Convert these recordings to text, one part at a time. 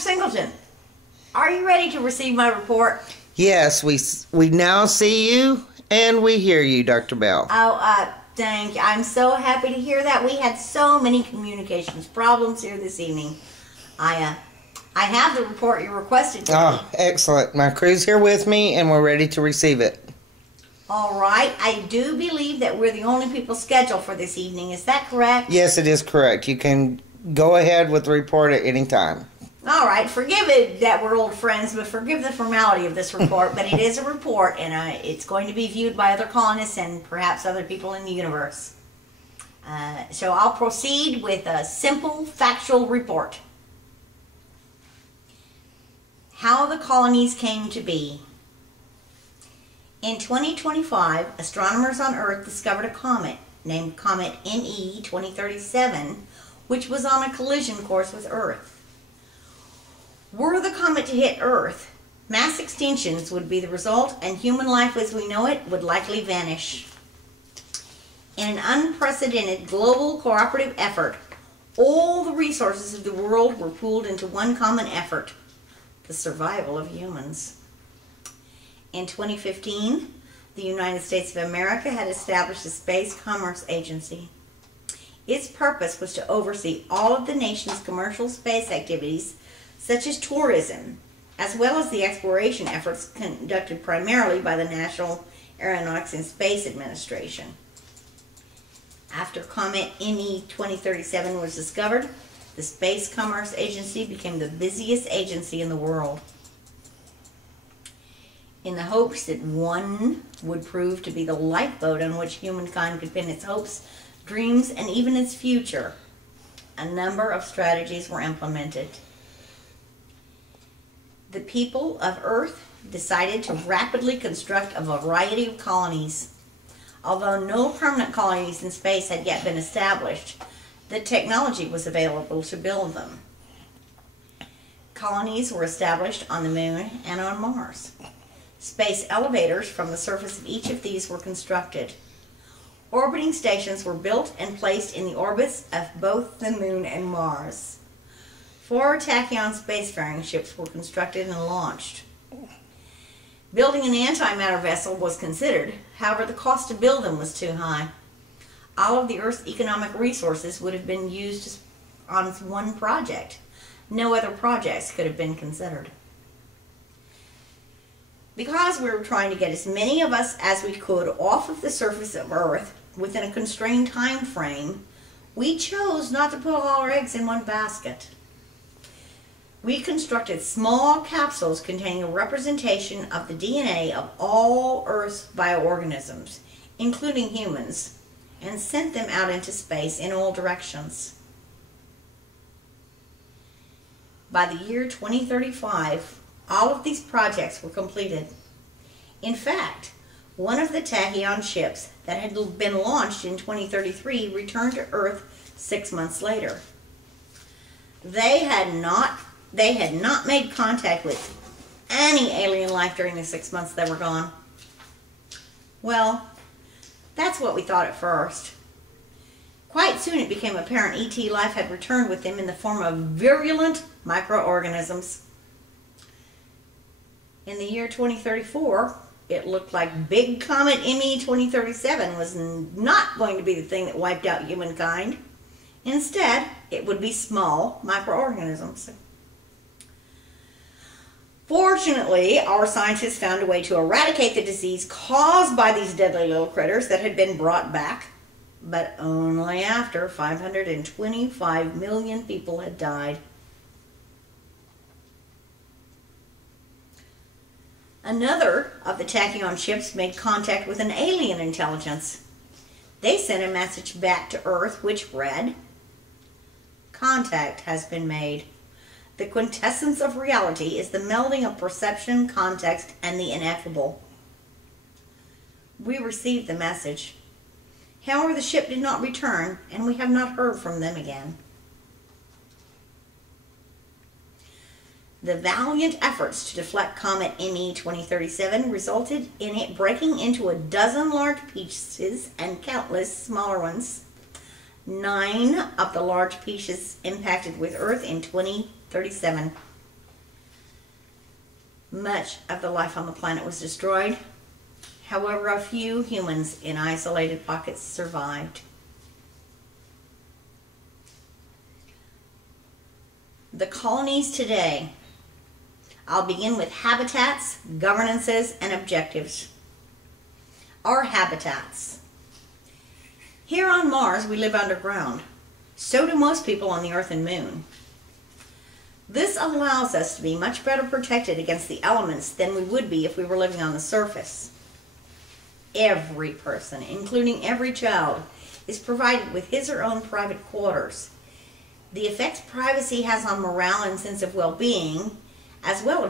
Singleton, are you ready to receive my report? Yes, we now see you and we hear you, Dr. Bell. Oh, thank you. I'm so happy to hear that. We had so many communications problems here this evening. I have the report you requested today. Oh, excellent. My crew's here with me and we're ready to receive it. All right. I do believe that we're the only people scheduled for this evening. Is that correct? Yes, it is correct. You can go ahead with the report at any time. All right. Forgive it that we're old friends, but forgive the formality of this report. But it is a report, and it's going to be viewed by other colonists and perhaps other people in the universe. So I'll proceed with a simple, factual report. How the colonies came to be. In 2025, astronomers on Earth discovered a comet named Comet ME 2037, which was on a collision course with Earth. Were the comet to hit Earth, mass extinctions would be the result, and human life as we know it would likely vanish. In an unprecedented global cooperative effort, all the resources of the world were pooled into one common effort: the survival of humans. In 2015, the United States of America had established a Space Commerce Agency. Its purpose was to oversee all of the nation's commercial space activities, such as tourism, as well as the exploration efforts conducted primarily by the National Aeronautics and Space Administration. After Comet ME 2037 was discovered, the Space Commerce Agency became the busiest agency in the world. In the hopes that one would prove to be the lifeboat on which humankind could pin its hopes, dreams, and even its future, a number of strategies were implemented. The people of Earth decided to rapidly construct a variety of colonies. Although no permanent colonies in space had yet been established, the technology was available to build them. Colonies were established on the Moon and on Mars. Space elevators from the surface of each of these were constructed. Orbiting stations were built and placed in the orbits of both the Moon and Mars. 4 tachyon spacefaring ships were constructed and launched. Building an antimatter vessel was considered, however the cost to build them was too high. All of the Earth's economic resources would have been used on one project. No other projects could have been considered. Because we were trying to get as many of us as we could off of the surface of Earth within a constrained time frame, we chose not to put all our eggs in one basket. We constructed small capsules containing a representation of the DNA of all Earth's bioorganisms, including humans, and sent them out into space in all directions. By the year 2035, all of these projects were completed. In fact, one of the tachyon ships that had been launched in 2033 returned to Earth 6 months later. They had not made contact with any alien life during the 6 months they were gone. Well, that's what we thought at first. Quite soon it became apparent ET life had returned with them in the form of virulent microorganisms. In the year 2034, it looked like big comet ME 2037 was not going to be the thing that wiped out humankind. Instead, it would be small microorganisms. Fortunately, our scientists found a way to eradicate the disease caused by these deadly little critters that had been brought back, but only after 525 million people had died. Another of the tachyon ships made contact with an alien intelligence. They sent a message back to Earth which read, "Contact has been made. The quintessence of reality is the melding of perception, context, and the ineffable." We received the message. However, the ship did not return, and we have not heard from them again. The valiant efforts to deflect Comet ME 2037 resulted in it breaking into a dozen large pieces and countless smaller ones. 9 of the large pieces impacted with Earth in 2037. Much of the life on the planet was destroyed. However, a few humans in isolated pockets survived. The colonies today. I'll begin with habitats, governances, and objectives. Our habitats. Here on Mars, we live underground. So do most people on the Earth and Moon. This allows us to be much better protected against the elements than we would be if we were living on the surface. Every person, including every child, is provided with his or her own private quarters. The effects privacy has on morale and sense of well-being, as well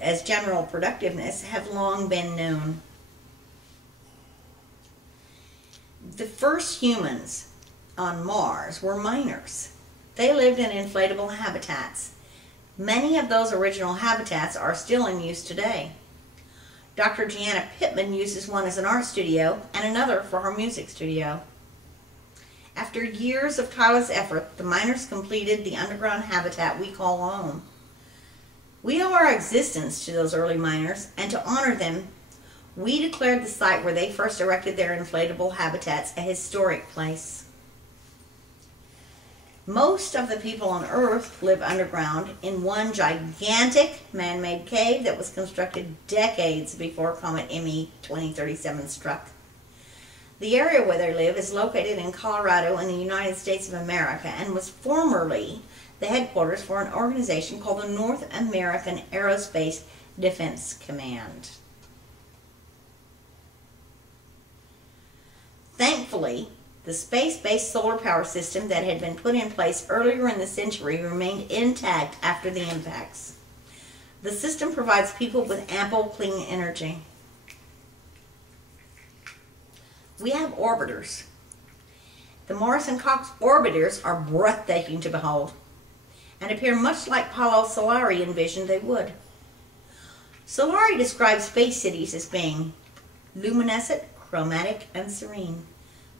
as general productiveness, have long been known. The first humans on Mars were miners. They lived in inflatable habitats. Many of those original habitats are still in use today. Dr. Gianna Pittman uses one as an art studio and another for her music studio. After years of tireless effort, the miners completed the underground habitat we call home. We owe our existence to those early miners, and to honor them, we declared the site where they first erected their inflatable habitats a historic place. Most of the people on Earth live underground in one gigantic man-made cave that was constructed decades before Comet ME 2037 struck. The area where they live is located in Colorado in the United States of America and was formerly the headquarters for an organization called the North American Aerospace Defense Command. Thankfully, the space-based solar power system that had been put in place earlier in the century remained intact after the impacts. The system provides people with ample clean energy. We have orbiters. The Morris and Cox orbiters are breathtaking to behold and appear much like Paulo Solari envisioned they would. Solari describes space cities as being luminescent, chromatic, and serene,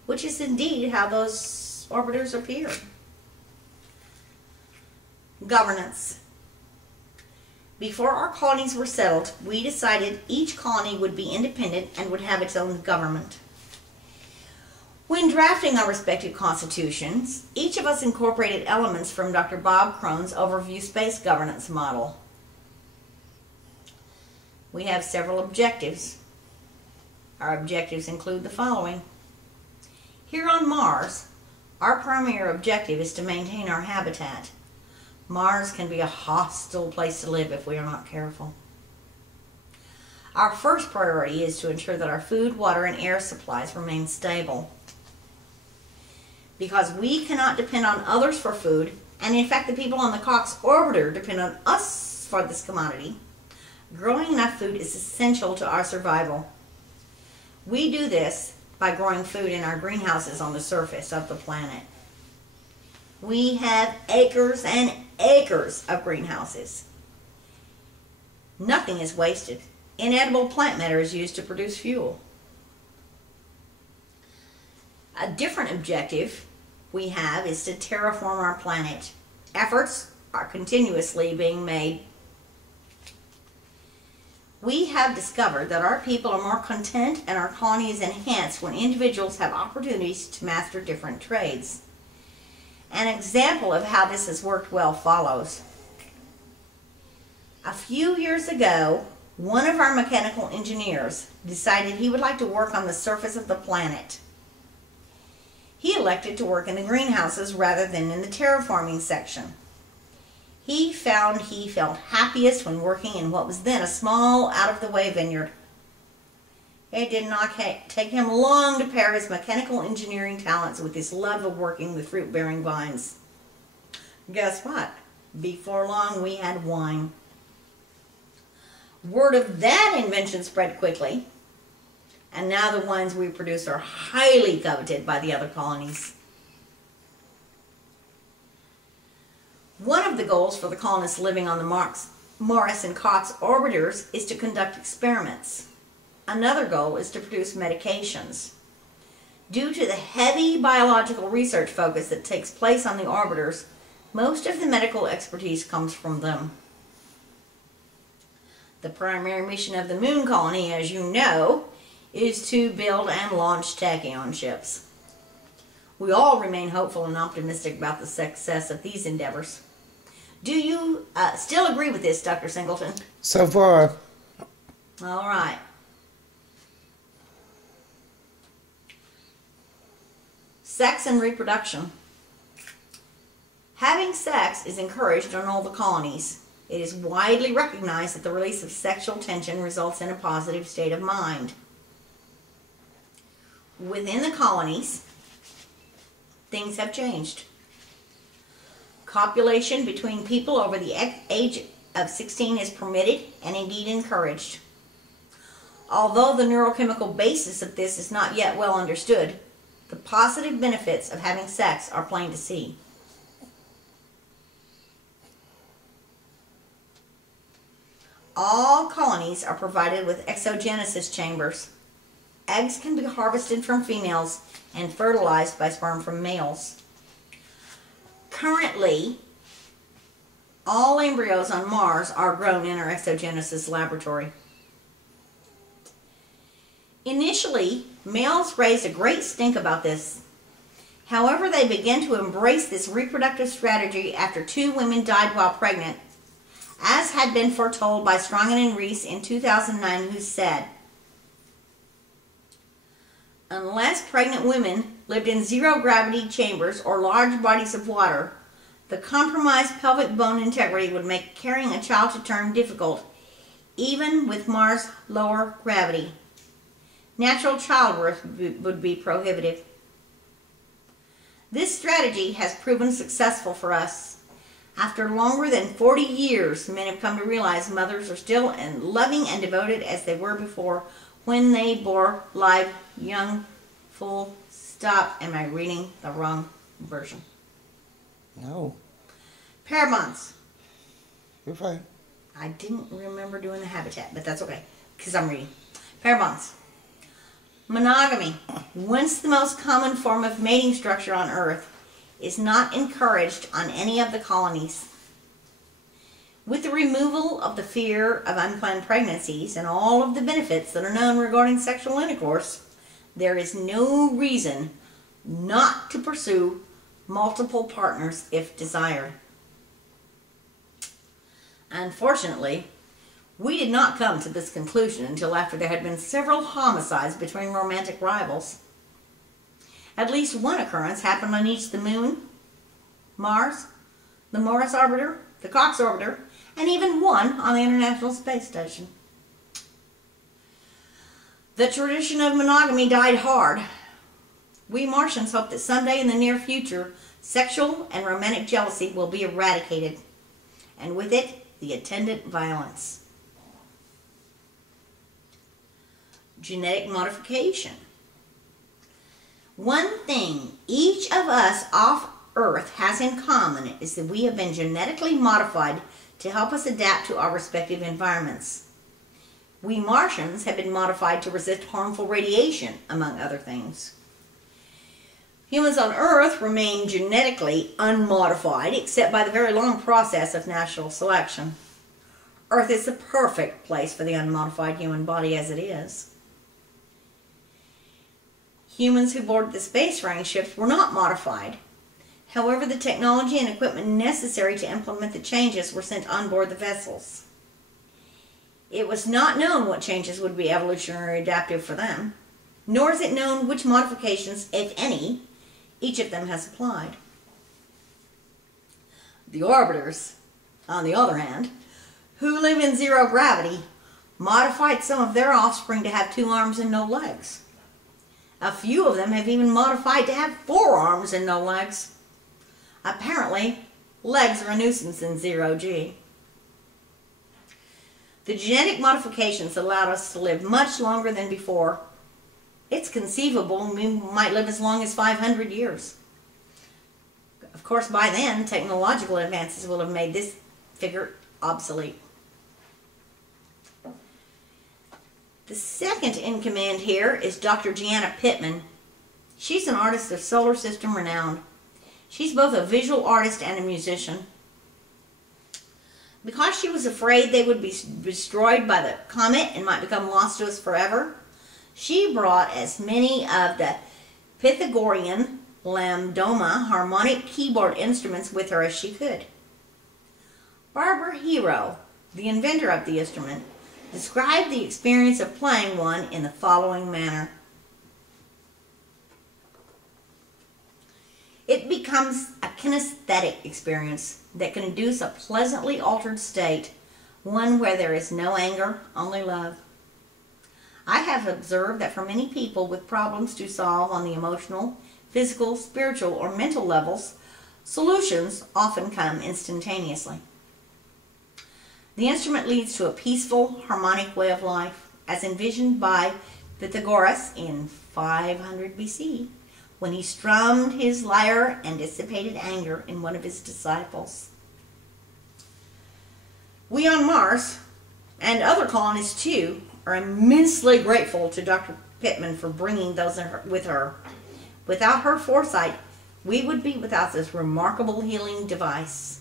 which is indeed how those orbiters appear. Governance. Before our colonies were settled, we decided each colony would be independent and would have its own government. When drafting our respective constitutions, each of us incorporated elements from Dr. Bob Crone's overview space governance model. We have several objectives. Our objectives include the following. Here on Mars, our primary objective is to maintain our habitat. Mars can be a hostile place to live if we are not careful. Our first priority is to ensure that our food, water, and air supplies remain stable. Because we cannot depend on others for food, and in fact the people on the Cox orbiter depend on us for this commodity, growing enough food is essential to our survival. We do this by growing food in our greenhouses on the surface of the planet. We have acres and acres of greenhouses. Nothing is wasted. Inedible plant matter is used to produce fuel. A different objective we have is to terraform our planet. Efforts are continuously being made. We have discovered that our people are more content and our colony is enhanced when individuals have opportunities to master different trades. An example of how this has worked well follows. A few years ago, one of our mechanical engineers decided he would like to work on the surface of the planet. He elected to work in the greenhouses rather than in the terraforming section. He found he felt happiest when working in what was then a small, out-of-the-way vineyard. It did not take him long to pair his mechanical engineering talents with his love of working with fruit-bearing vines. Guess what? Before long, we had wine. Word of that invention spread quickly, and now the wines we produce are highly coveted by the other colonies. One of the goals for the colonists living on the Morris and Cox orbiters is to conduct experiments. Another goal is to produce medications. Due to the heavy biological research focus that takes place on the orbiters, most of the medical expertise comes from them. The primary mission of the moon colony, as you know, is to build and launch tachyon ships. We all remain hopeful and optimistic about the success of these endeavors. Do you still agree with this, Dr. Singleton? So far. All right. Sex and reproduction. Having sex is encouraged on all the colonies. It is widely recognized that the release of sexual tension results in a positive state of mind. Within the colonies, things have changed. Copulation between people over the age of 16 is permitted and indeed encouraged. Although the neurochemical basis of this is not yet well understood, the positive benefits of having sex are plain to see. All colonies are provided with exogenesis chambers. Eggs can be harvested from females and fertilized by sperm from males. Currently, all embryos on Mars are grown in our exogenesis laboratory. Initially, males raised a great stink about this. However, they began to embrace this reproductive strategy after 2 women died while pregnant, as had been foretold by Strongen and Reese in 2009, who said, unless pregnant women lived in zero-gravity chambers or large bodies of water, the compromised pelvic bone integrity would make carrying a child to term difficult, even with Mars' lower gravity. Natural childbirth would be prohibitive. This strategy has proven successful for us. After longer than 40 years, men have come to realize mothers are still as loving and devoted as they were before when they bore live young. Full stop. Am I reading the wrong version? No. Pair bonds. You're fine. I didn't remember doing the habitat, but that's okay, because I'm reading. Pair bonds. Monogamy, once the most common form of mating structure on Earth, is not encouraged on any of the colonies. With the removal of the fear of unplanned pregnancies and all of the benefits that are known regarding sexual intercourse, there is no reason not to pursue multiple partners if desired. Unfortunately, we did not come to this conclusion until after there had been several homicides between romantic rivals. At least one occurrence happened on each the Moon, Mars, the Morris Orbiter, the Cox Orbiter, and even one on the International Space Station. The tradition of monogamy died hard. We Martians hope that someday in the near future, sexual and romantic jealousy will be eradicated, and with it, the attendant violence. Genetic modification. One thing each of us off Earth has in common is that we have been genetically modified to help us adapt to our respective environments. We Martians have been modified to resist harmful radiation, among other things. Humans on Earth remain genetically unmodified, except by the very long process of natural selection. Earth is the perfect place for the unmodified human body as it is. Humans who boarded the space-faring ships were not modified. However, the technology and equipment necessary to implement the changes were sent on board the vessels. It was not known what changes would be evolutionary adaptive for them, nor is it known which modifications, if any, each of them has applied. The orbiters, on the other hand, who live in zero gravity, modified some of their offspring to have 2 arms and no legs. A few of them have even modified to have 4 arms and no legs. Apparently, legs are a nuisance in zero G. The genetic modifications allowed us to live much longer than before. It's conceivable we might live as long as 500 years. Of course, by then, technological advances will have made this figure obsolete. The second in command here is Dr. Gianna Pittman. She's an artist of solar system renown. She's both a visual artist and a musician. Because she was afraid they would be destroyed by the comet and might become lost to us forever, she brought as many of the Pythagorean lambdoma harmonic keyboard instruments with her as she could. Barbara Hero, the inventor of the instrument, described the experience of playing one in the following manner. It becomes a kinesthetic experience that can induce a pleasantly altered state, one where there is no anger, only love. I have observed that for many people with problems to solve on the emotional, physical, spiritual, or mental levels, solutions often come instantaneously. The instrument leads to a peaceful, harmonic way of life, as envisioned by Pythagoras in 500 BC, when he strummed his lyre and dissipated anger in one of his disciples. We on Mars, and other colonies too, are immensely grateful to Dr. Pittman for bringing those with her. Without her foresight, we would be without this remarkable healing device.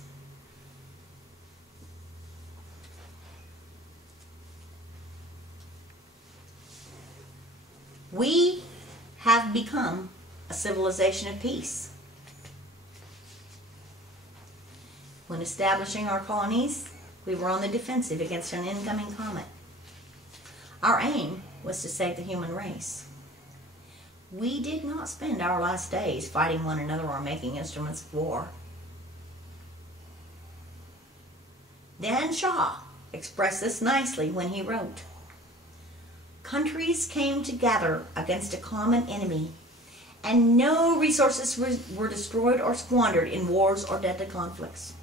We have become a civilization of peace. When establishing our colonies, we were on the defensive against an incoming comet. Our aim was to save the human race. We did not spend our last days fighting one another or making instruments of war. Dan Shaw expressed this nicely when he wrote, "Countries came together against a common enemy, and no resources were destroyed or squandered in wars or deadly conflicts."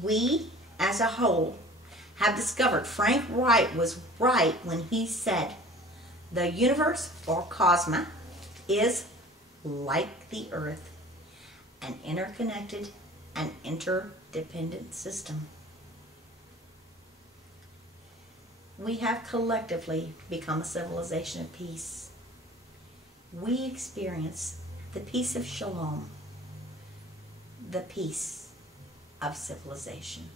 We, as a whole, have discovered Frank Wright was right when he said, "The universe, or cosmos, is, like the earth, an interconnected and interdependent system." We have collectively become a civilization of peace. We experience the peace of Shalom, the peace of civilization.